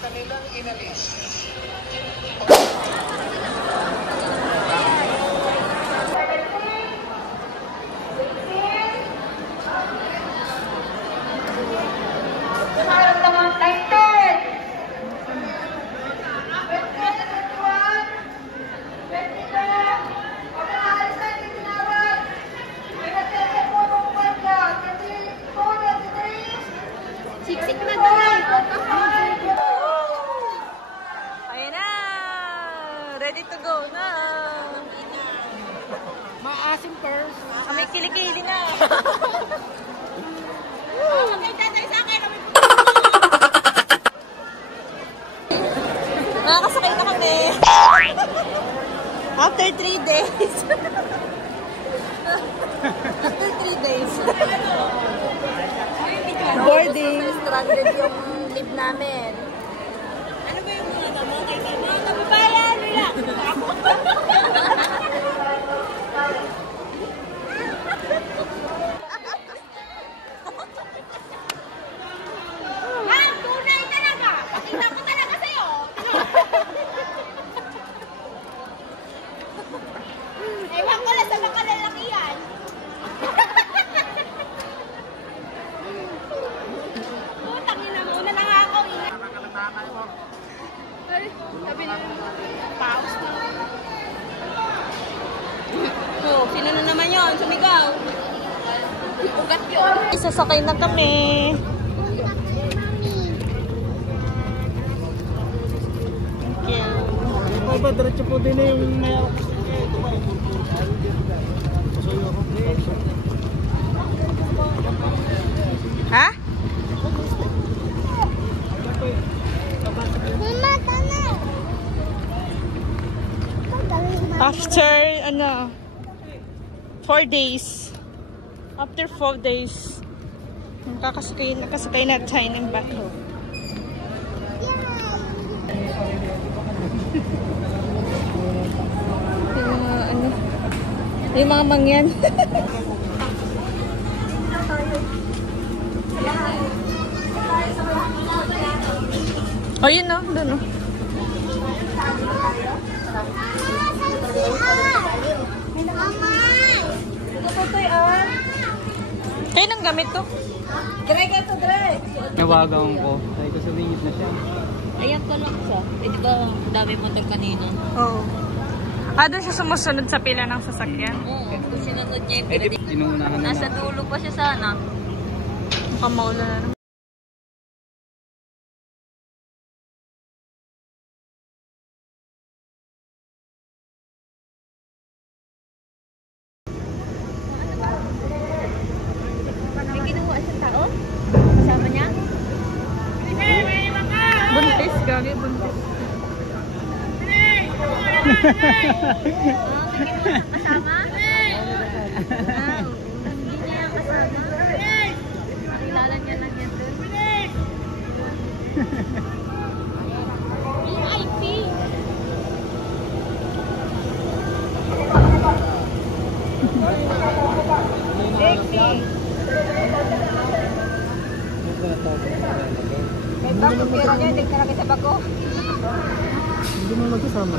kanilang inalis. Siksik na doon! Ayan na! Ready to go na! Maasim first. Kami kilikili na! Magkaitatay sa akin! Nakakasakay na kami! After 3 days! After 3 days! Boarding! Stranded yung live namin. Ano ba yung mga mga kababayan? Relax! Tunay talaga! Pakita ko talaga sa'yo! Ewan ko lang sa makalalakihan. Putang ina mo, una na nga ako. Ay, sabi na paus na. Oh, sino na naman yun? Sumigaw! Ugat yun. Isasakay na kami! Ay ba, diretso po din yung Ha? After, 4 days. After 4 days, nakasakay na tayo ng bato. Yung mga mangyan. Oh, yun no, doon no. Kayo nang gamit to? Dre ka to, Dre. Nawagan ko. Sabi ko sa wingit na siya. Ayan ko lang siya. Eh, di ba dami mo kanina? Oo. Doon siya sumusunod sa pila ng sasakyan. Oo, kung sinunod niya yung Eh, di, inuunahan na nasa dulo pa siya sana. Mukhang maulan na naman. May kinuha siyang tao? Kasama niya? Buntis, gagi, buntis. May kinuha siyang kasama? Hindi niya yung kasama. Kilala niya lang yan dun. VIP! May bako, pero niya, hindi ka na kita bako. Hindi mo magkasama.